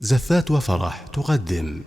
زفات وفرح تقدم.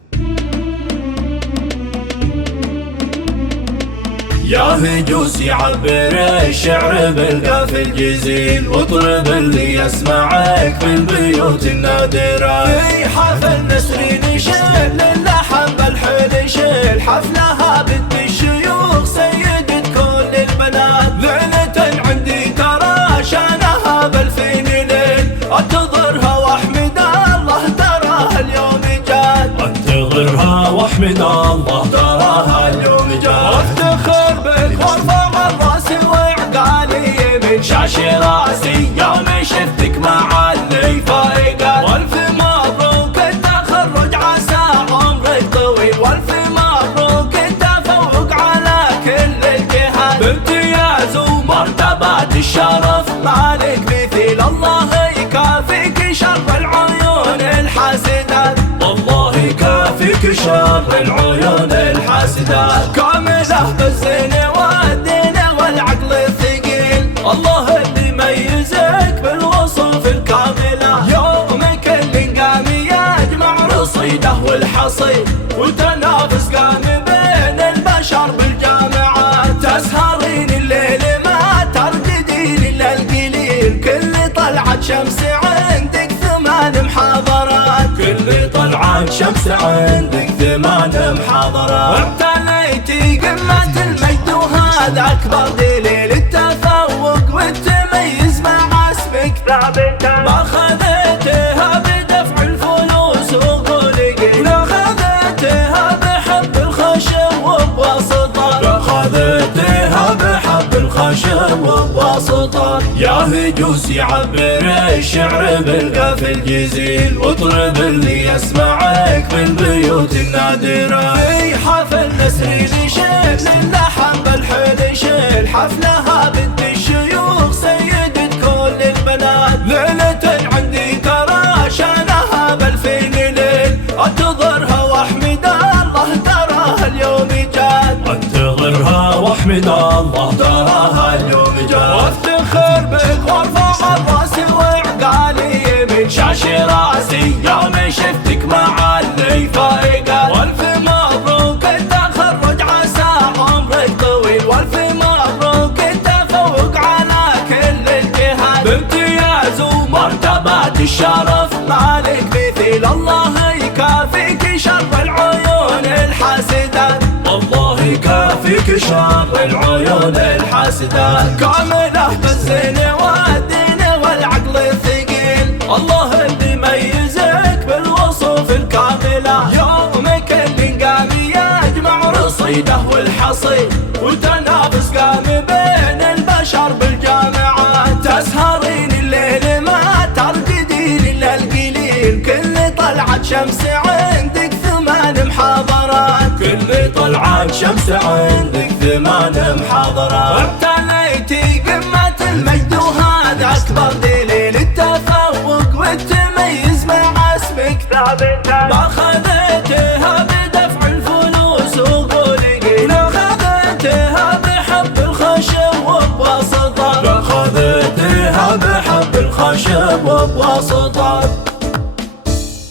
يا هجوس يعبر الشعر بالقاف الجزيل، واطرب اللي يسمعك من بيوت النادرة. في حفل نسرين شيل اللحن بالحل شيل، حفلها بنت الشيوخ سيدة كل البنات. ليلة عندي ترى شانها بالفين ليل، انتظرها واحمد الله تراها اليوم جات. انتظرها واحمد الله تراها اليوم جات. وافتخر بك وارفع الراس وعقالي من شاش راسي يوم شفتك مع اللي فايقات. والف مبروك التخرج عسى عمرك طويل، والف مبروك التفوق على كل الجهات. بامتياز ومرتبات الشرف مالك مثيل، الله يكافيك شر العيون الحاسدات. الله يكافيك شر العيون الحاسدات. كامله بالزين والدين والعقل الثقيل، الله اللي يميزك بالوصف الكامله. يومك اللي قام يجمع رصيده والحصيد، وتنافس قام بين البشر بالجامعات. تسهرين الليل ما ترقدين الا القليل، كل طلعت شمس عندك 8 محاضرات. كل طلعت شمس عندك 8 محاضرات. وابتليتي قمة المجد وهذا أكبر دليل التفوق والتميز مع اسمك ثابتة. ما خذيتها بدفع الفلوس وقولي، لا خذيتها بحب الخشم وبواسطة. لا خذيتها بحب الخشم وبواسطة. يا هجوس يعبر الشعر بالقاف الجزيل، واطرب اللي يسمعك من بيوت النادرة. في حفل نسرين شيل اللحن بالحل شيل، حفلها بنت الشيوخ سيدة كل البنات. ليلة عندي ترى شانها بالفين ليل، انتظرها واحمد الله تراها اليوم جات. انتظرها واحمد الله تراها اليوم جات. وافتخر بك وارفع الراس وعقالي من شاش راسي يوم شفتك مع اللي فايقات. والف مبروك التخرج عسى عمرك طويل، والف مبروك التفوق على كل الجهات. بامتياز ومرتبات الشرف مالك مثيل، الله يكافيك شر العيون الحاسدات. الله يكافيك شر العيون الحاسدات. كامله بالزين والدين والعقل الثقيل، الله اللي يميزك بالوصف الكامله. يومك اللي قام يجمع رصيده والحصيد، وتنافس قام بين البشر بالجامعات. تسهرين الليل ما ترقدين الا القليل، كل طلعت شمس عندك 8 محاضرات. كل طلعت شمس عندك 8 محاضرات. وابتليتي قمة المجد وهذا أكبر دليل التفوق والتميز مع اسمك ثابتة. ما خذيتها بدفع الفلوس وقولي، لا خذيتها بحب الخشم وبواسطة. لا خذيتها بحب الخشم وبواسطة.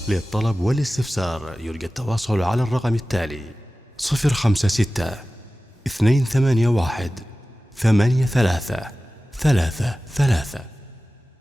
للطلب والاستفسار يرجى التواصل على الرقم التالي: 056 281 83 33.